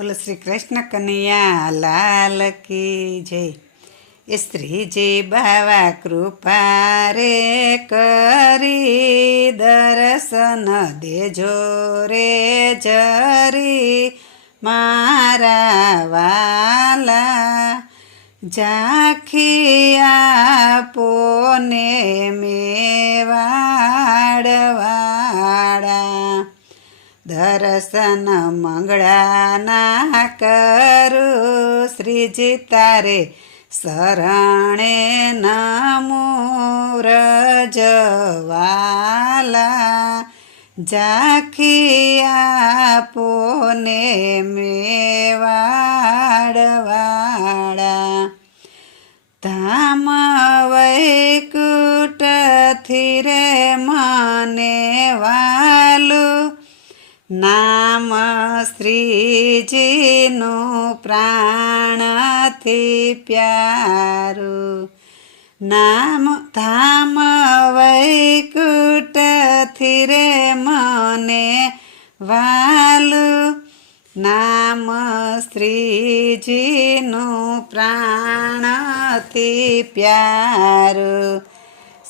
બોલો, શ્રી કૃષ્ણ કનૈયા, લાલ કી જય. એ શ્રીજી બાવા કૃપા રે કરી, દર્શન દેજો રે જરી. મારા વાલા, ઝાંખી આપો ને મેવાડવાળા દર્શન મંગળાના કરું, શ્રીજી તારે શરણે નમો રજવાલા. ઝાંખી આપો ને મેવાડવાળા. ધામ વૈકુટથી રે મને વાલું નામ શ્રીજીનું પ્રાણથી પ્યારું. નામ ધામ વૈકુટથી રે મને વાલું. નામ શ્રીજીનું પ્રાણથી પ્યારું.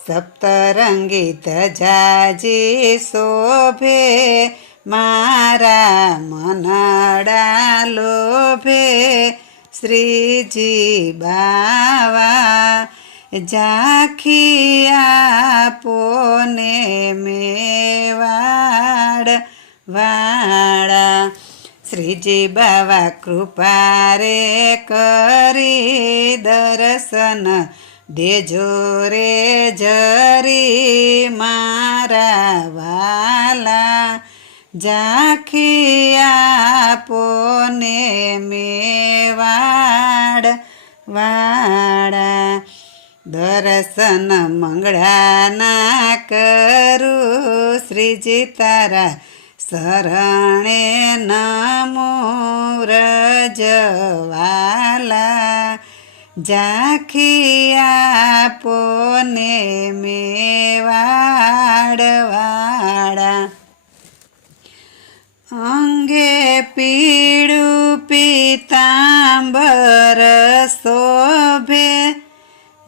સપ્તરંગી ધજાજી શોભે મારા મનાડા લોભે શ્રીજી બાવા જાખિયા પોને મેવાડ વાળા. શ્રીજી બાવા કૃપા રે કરી દર્શન દેજો રે જરી મારા વાલા. ઝાંખી આપોને મેવાડ, વાડા, દર્શન મંગળાના કરું, શ્રીજી તારા શરણે નમો રજવાલા ઝાંખી આપો ને મેવાડવાળા અંગે પીળું પીતાંબર શોભે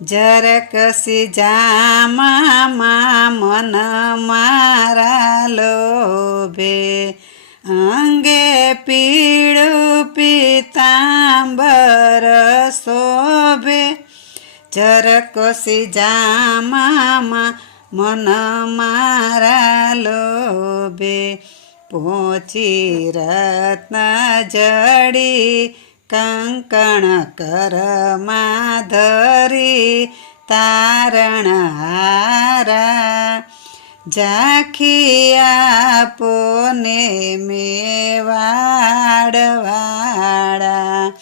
જરકસી જામામાં મન મારા લોભે. અંગે પીળું પીતાંબર શોભે જરકસી જામામાં મન મારા લોભે. પહોંચી રત્ન જડી, કંકણ કરમાં ધરી તારણ હારા. જાખી આપો ને મેવાડવાળા.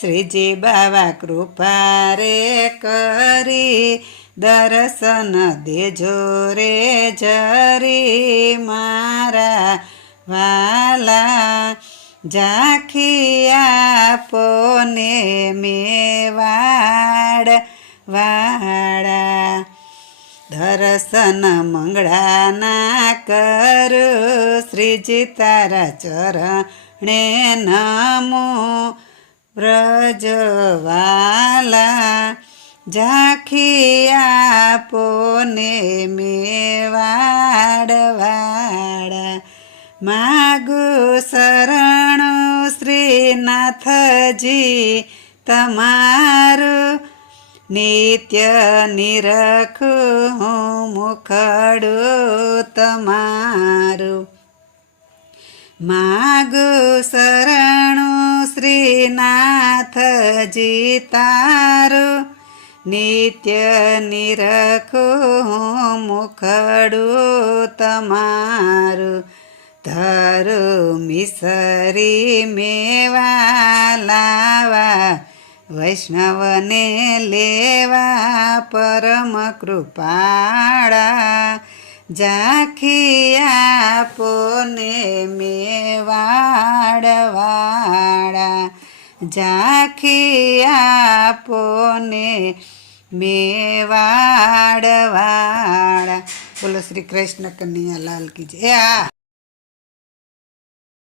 શ્રીજી બાવા કૃપા રે કરી, દર્શન દેજો રે જરી મારા. વાલા ઝાંખી આપો ને મેવાડ વાળા દર્શન મંગળાના કરું શ્રીજી તારા ચરણે નમો. વ્રજવાલા ઝાંખી આપો ને મેવાડવાળા માગુ શરણું શ્રીનાથજી, તમારું નિત્ય નિરખું હું મુખડું તમારું. માગુ શરણું શ્રીનાથજી, તારું નિત્ય નિરખું મુખડું તમારું. ધરું મિસરી મેવા લાવા વૈષ્ણવને લેવા પરમ કૃપાળા જાખી આપો ને મેવાડવાળા ઝાંખી આપો ને મેવાડવાળા બોલો શ્રી કૃષ્ણ કનૈયા લાલ કીજે આ